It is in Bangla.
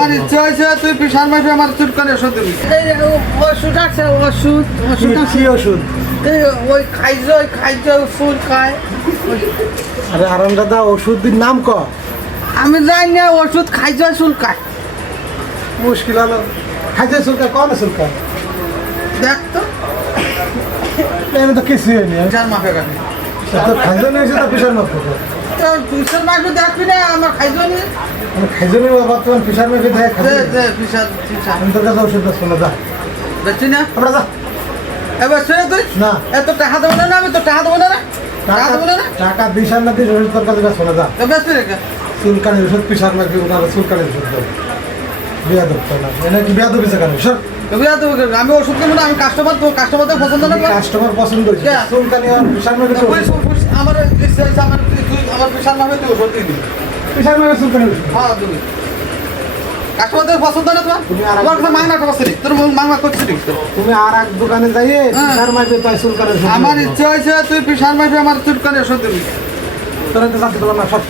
আমার ইচ্ছা হয়েছে তুই পিসার মাইফে আমার চুটকানি ওষুধ দিবি। ওষুধ আছে, ওষুধ কি ওষুধ? ওই খাইছে ওষুধ খায়। আরে হারাম দাদা, ওষুধের নাম ক। আমি জানি না, ওষুধ খাইছে ওষুধ খায়। মুশকিল হলো, খাইতে চুলকায় কোন চুলকায়? দেখ তো এনে তো কিছুই হয়নি। পিসার মাফে কাটে তোর খাইতে নিয়েছে তো পিসার মাফ করো। পিসার মাইফে দেখবি না আমার খাইছে নি। খাইতে নিয়ে বর্তমান পিসার মাফে দেয় খাইতে। পিসার আমি তোর কাছে ওষুধ শোনা যা, দেখছি না। আমরা যা। এবার শুনে তুই না এত টাকা দেবো না, আমি তো টাকা দেবো না। টাকা দেবো না, টাকা দিস আর না দিস, ওষুধ তোর কাছে শোনা যা। ব্যস্ত রেখে চুলকানির ওষুধ পিসার মাফে ওনারা চুলকানির ওষুধ দেবো। বিয়া দেবো না, এনে কি বিয়া দেবে সেখানে? সর। আমি ওষুধ কিনবো না, আমি কাস্টমারদের পছন্দ না। কাস্টমার পছন্দ হয়েছে কে? চুলকানি আর পিসার মাফে আমার আমার পিসার মাফে তুই ওষুধ দিয়ে দিবি। পিসার মাফে চুলকানি ওষুধ। হ্যাঁ দিবি। কাস্টমারদের পছন্দ না তোমার? তুমি আর- তোমার কাছে মাংনা করছি নি, তোর মাংনা করছি নি। তুমি আর এক দোকানে যাইয়ে হ্যাঁ। পিসার মাফে তাই চুলকানির ওষুধ আমার দেবো। ইচ্ছা হয়েছে তুই পিসার মাফে আমার চুটকানি ওষুধ দিবি। তোরা তো জানতে পারলাম না সব।